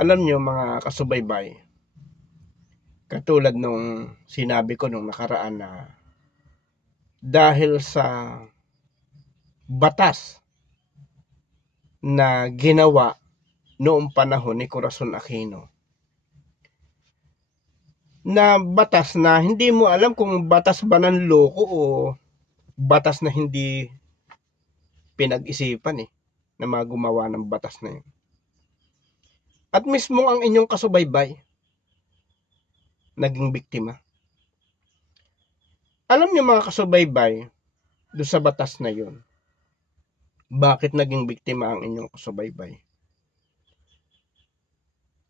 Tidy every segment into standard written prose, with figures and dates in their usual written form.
Alam niyo mga kasubaybay, katulad nung sinabi ko nung nakaraan na dahil sa batas na ginawa noong panahon ni Corazon Aquino, na batas na hindi mo alam kung batas ba ng loko o batas na hindi pinag-isipan na mga gumawa ng batas na yun. At mismo ang inyong kasubaybay naging biktima. Alam niyo mga kasubaybay, doon sa batas na yun, bakit naging biktima ang inyong kasubaybay?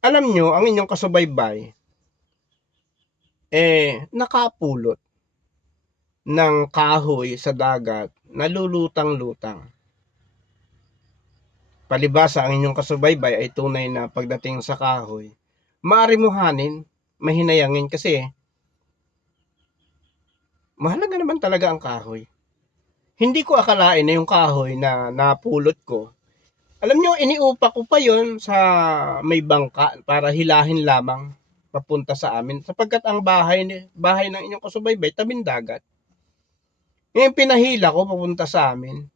Alam niyo, ang inyong kasubaybay, nakapulot ng kahoy sa dagat, nalulutang-lutang. Palibasa ang inyong kasubaybay ay tunay na pagdating sa kahoy, maaari mo hanin, mahinayangin kasi mahalaga naman talaga ang kahoy. Hindi ko akalain na yung kahoy na napulot ko, alam nyo, iniupa ko pa yon sa may bangka para hilahin lamang papunta sa amin. Sapagkat ang bahay ng inyong kasubaybay, tabing dagat. Ngayon pinahila ko papunta sa amin.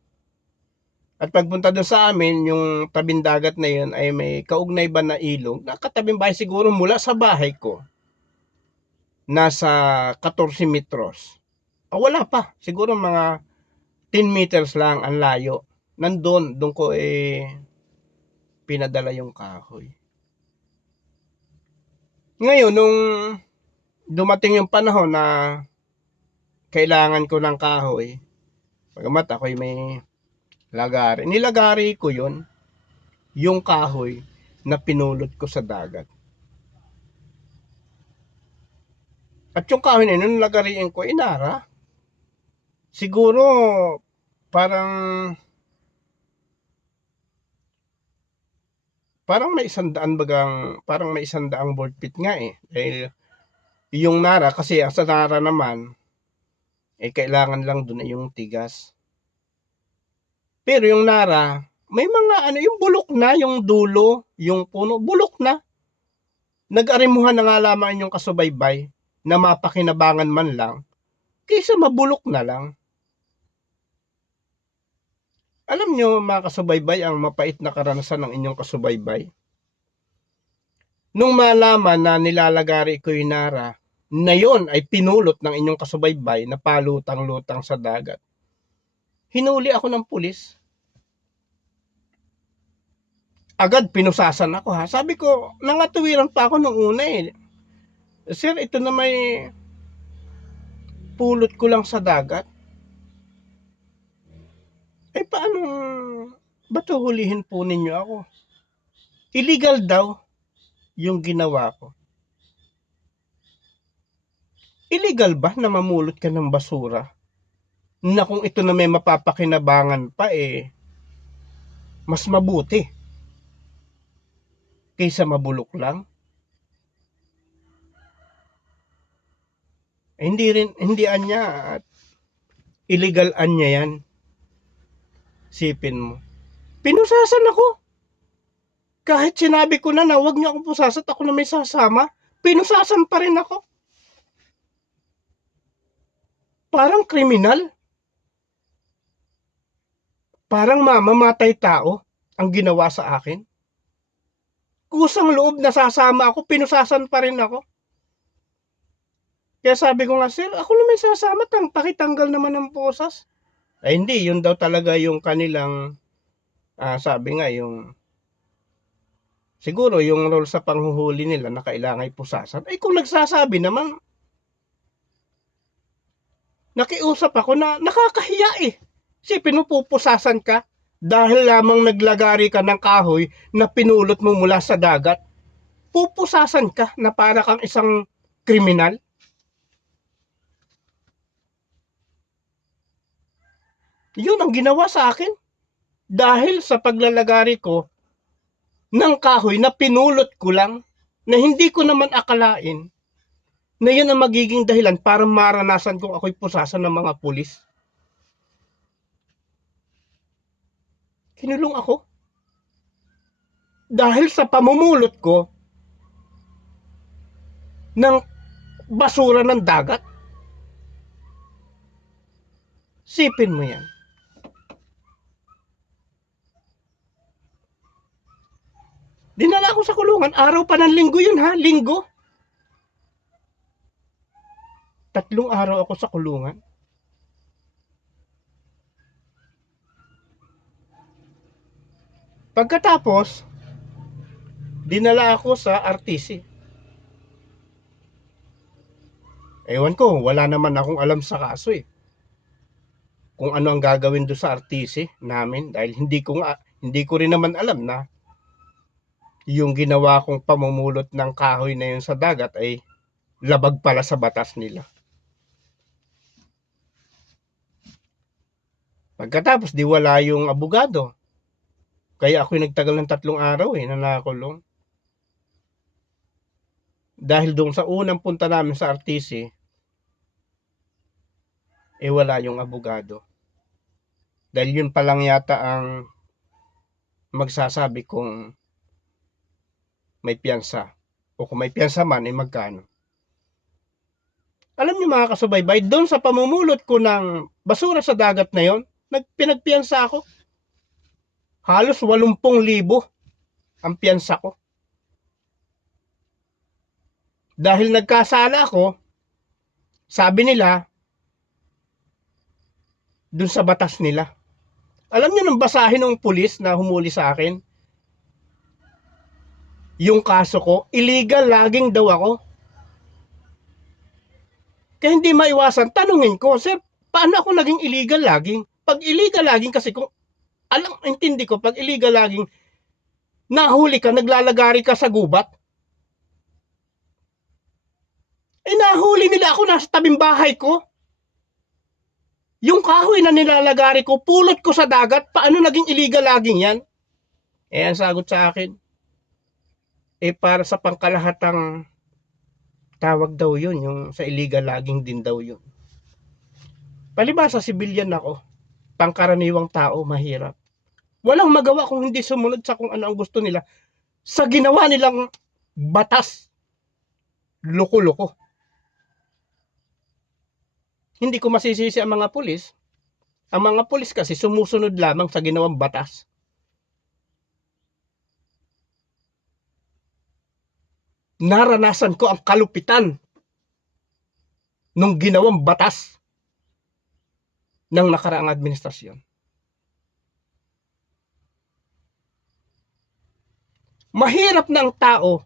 At pagpunta doon sa amin, yung tabing dagat na yun ay may kaugnay ba na ilog. Nakatabing bahay siguro mula sa bahay ko. Nasa 14 metros. Wala pa. Siguro mga 10 meters lang ang layo. Doon ko pinadala yung kahoy. Ngayon, nung dumating yung panahon na kailangan ko ng kahoy, pagamat ako'y may lagari, nilagari ko yun, yung kahoy na pinulot ko sa dagat. At yung kahoy na yun, nilagariin ko, inara. Siguro, parang may 100 bagang, parang may 100 board feet nga Dahil yung nara, kasi sa nara naman, kailangan lang dun yung tigas. Pero yung nara, may mga yung bulok na, yung dulo, yung puno, bulok na. Nag-arimuhan na nga lamang yung kasubaybay na mapakinabangan man lang, kaysa mabulok na lang. Alam nyo mga kasubaybay, ang mapait na karanasan ng inyong kasubaybay. Nung malaman na nilalagari ko yung nara, na yon ay pinulot ng inyong kasubaybay na palutang-lutang sa dagat, hinuli ako ng pulis. Agad pinusasan ako Sabi ko, nangatuwiran pa ako nung una Sir, ito na may pulot ko lang sa dagat. Paano ba't huhulihin po ninyo ako? Illegal daw yung ginawa ko. Illegal ba na mamulot ka ng basura? Na kung ito na may mapapakinabangan pa mas mabuti kaysa mabulok lang? Hindi anya at illegal anya yan. Sipin mo. Pinusasan ako. Kahit sinabi ko na huwag niyo akong pusasat, ako na may sasama, pinusasan pa rin ako. Parang kriminal. Parang mamamatay tao ang ginawa sa akin. Kusang loob, nasasama ako, pinusasan pa rin ako. Kaya sabi ko nga, sir, ako na may sasama, pakitanggal naman ng pusas. Hindi, yun daw talaga yung kanilang, sabi nga, yung, siguro yung role sa panghuhuli nila na kailangan pusasan. Kung nagsasabi naman, nakiusap ako na nakakahiya pinupusasan ka dahil lamang naglagari ka ng kahoy na pinulot mo mula sa dagat. Pupusasan ka na para kang isang kriminal. Yun ang ginawa sa akin. Dahil sa paglalagari ko ng kahoy na pinulot ko lang, na hindi ko naman akalain na yun ang magiging dahilan para maranasan kong ako'y pusasan ng mga pulis. Kinulong ako. dahil sa pamumulot ko ng basura ng dagat. Sipin mo yan. Dinala ako sa kulungan. Araw pa ng linggo yun ha. Linggo. 3 araw ako sa kulungan. Pagkatapos, dinala ako sa RTC. Ewan ko, wala naman akong alam sa kaso eh. Kung ano ang gagawin do sa RTC namin dahil hindi ko rin naman alam na yung ginawa kong pamumulot ng kahoy na yun sa dagat ay labag pala sa batas nila. Pagkatapos di wala yung abogado. Kaya ako'y nagtagal ng 3 araw na nakakulong. Dahil doon sa unang punta namin sa RTC, wala yung abogado. Dahil yun pa lang yata ang magsasabi kung may piyansa. O kung may piyansa man, magkano. Alam niyo mga kasubaybay, doon sa pamumulot ko ng basura sa dagat na yon, pinagpiyansa ako. Halos 80,000 ang piyansa ko. Dahil nagkasala ako, sabi nila, dun sa batas nila. Alam niyo nang basahin ng pulis na humuli sa akin, yung kaso ko, illegal logging daw ako. Kaya hindi maiwasan, tanungin ko, sir, paano ako naging illegal logging? Pag illegal logging kasi kung intindi ko, pag illegal logging, nahuli ka, naglalagari ka sa gubat. Nahuli nila ako nasa tabing bahay ko. Yung kahoy na nilalagari ko, pulot ko sa dagat, paano naging illegal logging yan? Ang sagot sa akin, para sa pangkalahatang tawag daw yun, yung sa illegal logging din daw yun. Palibhasa, civilian ako, pangkaraniwang tao, mahirap. Walang magawa kung hindi sumunod sa kung ano ang gusto nila sa ginawa nilang batas. Loko-loko. Hindi ko masisisi ang mga pulis. Ang mga pulis kasi sumusunod lamang sa ginawang batas. Naranasan ko ang kalupitan ng ginawang batas ng nakaraang administrasyon. Mahirap ng tao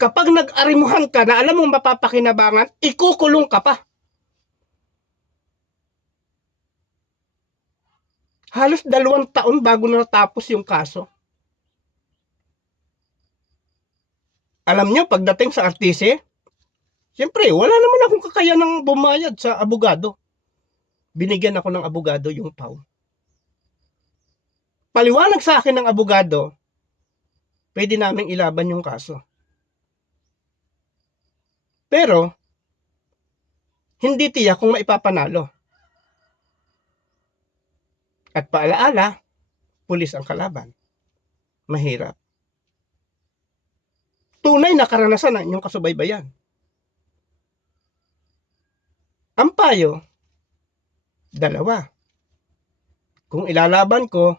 kapag nag-arimuhan ka na alam mong mapapakinabangan, ikukulong ka pa. Halos 2 taon bago natapos yung kaso. Alam nyo, pagdating sa RTC, siyempre, wala naman akong kakayanang bumayad sa abogado. Binigyan ako ng abogado yung PAW. Paliwanag sa akin ng abogado, pwede naming ilaban yung kaso. Pero, hindi tiyak kung maipapanalo. At paalaala, pulis ang kalaban. Mahirap. Tunay na karanasan ng inyong kasubaybayan. Ang payo, 2. Kung ilalaban ko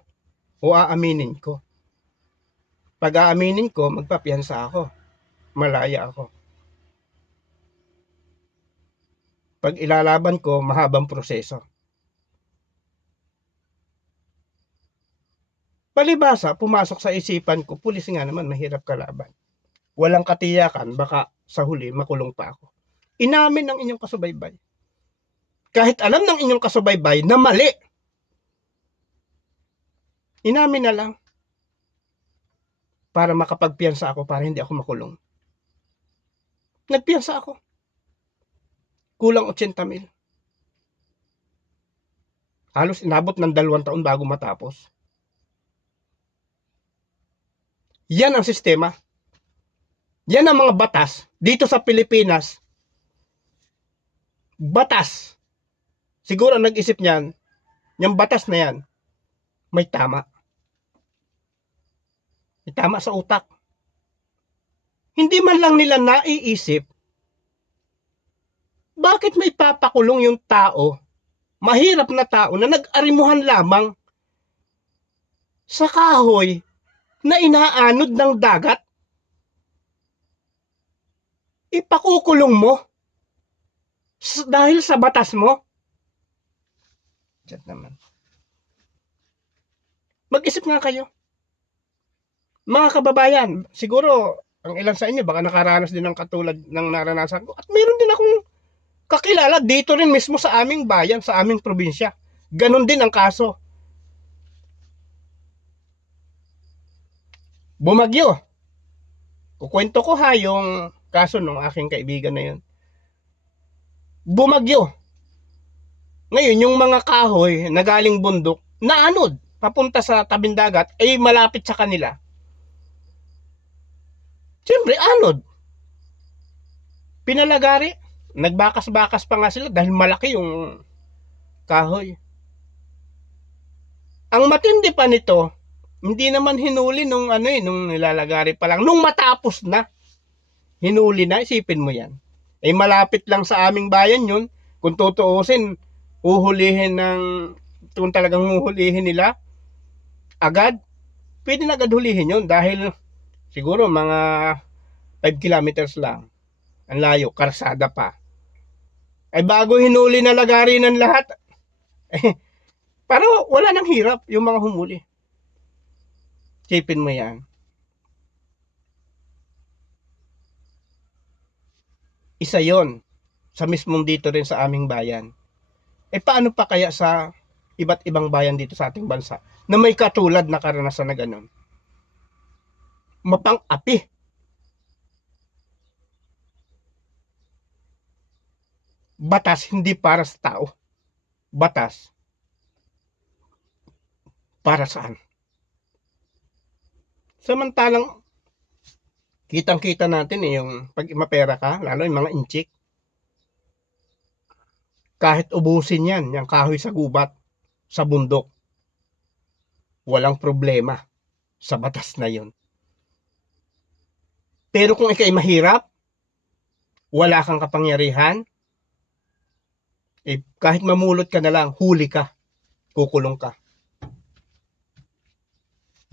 o aaminin ko. Pag aaminin ko, magpapiyansa ako. Malaya ako. Pag ilalaban ko, mahabang proseso. Palibhasa, pumasok sa isipan ko, pulis nga naman, mahirap kalaban. Walang katiyakan, baka sa huli makulong pa ako. Inamin ng inyong kasubaybay. Kahit alam ng inyong kasubaybay na mali, inamin na lang para makapagpiyansa ako, para hindi ako makulong. Nagpiyansa ako. Kulang 80,000. Halos inabot ng 2 taon bago matapos. Yan ang sistema. Yan ang mga batas dito sa Pilipinas. Batas. Siguro nag-isip niyan, yung batas na yan, may tama. May tama sa utak. Hindi man lang nila naiisip, bakit may papakulong yung tao, mahirap na tao na nag-arimuhan lamang sa kahoy na inaanod ng dagat? Ipakukulong mo dahil sa batas mo? Diyan naman. Mag-isip nga kayo. Mga kababayan, siguro ang ilan sa inyo baka nakaranas din ng katulad ng naranasan ko. At mayroon din akong kakilala dito rin mismo sa aming bayan, sa aming probinsya. Ganon din ang kaso. Bumagyo. Kukwento ko ha yung kaso ng aking kaibigan na yun. Bumagyo. Ngayon, yung mga kahoy na galing bundok, naanod, papunta sa tabing dagat, ay malapit sa kanila. Siyempre, anod. Pinalagari. Nagbakas-bakas pa nga sila dahil malaki yung kahoy. Ang matindi pa nito, hindi naman hinuli nung nung nilalagari pa lang. Nung matapos na, hinuli na, isipin mo yan. Eh malapit lang sa aming bayan yun. Kung tutuusin, uhulihin kung talagang uhulihin nila, agad, pwede na agad hulihin yun dahil siguro mga 5 kilometers lang. Ang layo, karsada pa. Ay bago hinuli na lagari ng lahat, pero wala nang hirap yung mga humuli. Sipin mo yan. Isa yon sa mismong dito rin sa aming bayan. Paano pa kaya sa iba't ibang bayan dito sa ating bansa na may katulad na karanasan na ganun? Mapang-api. Batas hindi para sa tao. Batas para saan? Samantalang kitang-kita natin yung pag mapera ka, lalo yung mga inchik. Kahit ubusin yan, yung kahoy sa gubat, sa bundok, walang problema sa batas na yun. Pero kung ikay mahirap, wala kang kapangyarihan, kahit mamulot ka na lang, huli ka, kukulong ka.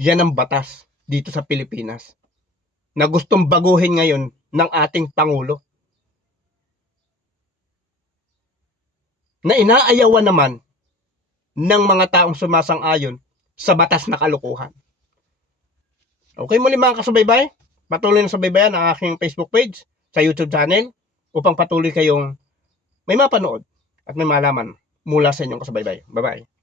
Yan ang batas dito sa Pilipinas na gustong baguhin ngayon ng ating Pangulo. Na inaayawan naman ng mga taong sumasang-ayon sa batas na kalukuhan. Okay, muli mga kasubaybay, patuloy na subaybayan ang aking Facebook page, sa YouTube channel, upang patuloy kayong may mapanood at may malaman mula sa inyong kasubaybay. Bye-bye.